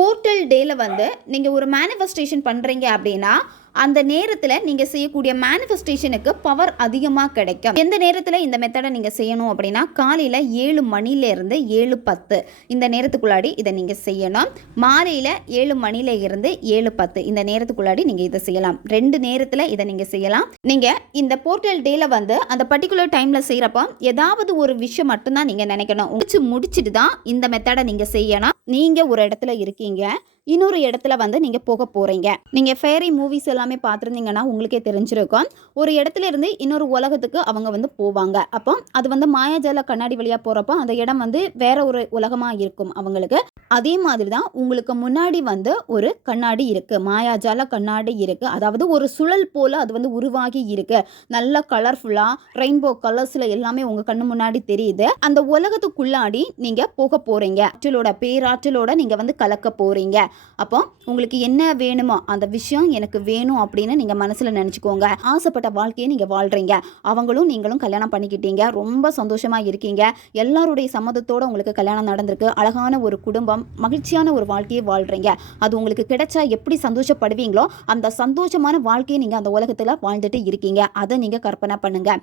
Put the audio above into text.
Portal டேல வந்து நீங்கள் ஒரு மேனிஃபெஸ்டேஷன் பண்ணுறீங்க அப்படின்னா அந்த நேரத்தில் நீங்கள் செய்யக்கூடிய மேனிஃபெஸ்டேஷனுக்கு பவர் அதிகமாக கிடைக்கும். எந்த நேரத்தில் இந்த மெத்தடை நீங்கள் செய்யணும் அப்படின்னா காலையில் 7 மணிலேருந்து 7:10 இந்த நேரத்துக்குள்ளாடி இதை நீங்கள் செய்யணும். மாலையில் 7 மணில இருந்து 7:10 இந்த நேரத்துக்குள்ளாடி நீங்கள் இதை செய்யலாம். 2 நேரத்தில் இதை நீங்கள் செய்யலாம். நீங்கள் இந்த போர்ட்டல் டேல வந்து அந்த பர்டிகுலர் டைமில் செய்கிறப்ப ஏதாவது ஒரு விஷயம் மட்டும்தான் நீங்கள் நினைக்கணும். முடிச்சுட்டு தான் இந்த மெத்தடை நீங்கள் செய்யணும். நீங்கள் ஒரு இடத்துல இருக்கீங்க, இன்னொரு இடத்துல வந்து நீங்கள் போக போகிறீங்க. நீங்கள் ஃபேரி மூவிஸ் எல்லாமே பார்த்துருந்தீங்கன்னா உங்களுக்கே தெரிஞ்சிருக்கும். ஒரு இடத்துல இருந்து இன்னொரு உலகத்துக்கு அவங்க வந்து போவாங்க. அப்போ அது வந்து மாயாஜால கண்ணாடி வழியாக போகிறப்போ அந்த இடம் வந்து வேற ஒரு உலகமாக இருக்கும் அவங்களுக்கு. அதே மாதிரி தான் உங்களுக்கு முன்னாடி வந்து ஒரு கண்ணாடி இருக்குது, மாயாஜால கண்ணாடி இருக்குது. அதாவது ஒரு சுழல் போல் அது வந்து உருவாகி இருக்குது. நல்ல கலர்ஃபுல்லாக ரெயின்போ கலர்ஸில் எல்லாமே உங்கள் கண்ணு முன்னாடி தெரியுது. அந்த உலகத்துக்குள்ளாடி நீங்கள் போக போகிறீங்க. பேராற்றலோட நீங்கள் வந்து கலக்க போகிறீங்க. அப்போ உங்களுக்கு என்ன வேணுமோ அந்த விஷயம் எனக்கு வேணும் அப்படின்னு நீங்கள் மனசில் நினச்சிக்கோங்க. ஆசைப்பட்ட வாழ்க்கையை நீங்கள் வாழ்கிறீங்க. அவங்களும் நீங்களும் கல்யாணம் பண்ணிக்கிட்டீங்க, ரொம்ப சந்தோஷமாக இருக்கீங்க. எல்லாருடைய சம்மதத்தோடு உங்களுக்கு கல்யாணம் நடந்திருக்கு. அழகான ஒரு குடும்பம், மகிழ்ச்சியான ஒரு வாழ்க்கையை வாழ்கிறீங்க. அது உங்களுக்கு கிடைச்சா எப்படி சந்தோஷப்படுவீங்களோ அந்த சந்தோஷமான வாழ்க்கையை நீங்கள் அந்த உலகத்தில் வாழ்ந்துட்டு இருக்கீங்க. அதை நீங்கள் கற்பனை பண்ணுங்கள்.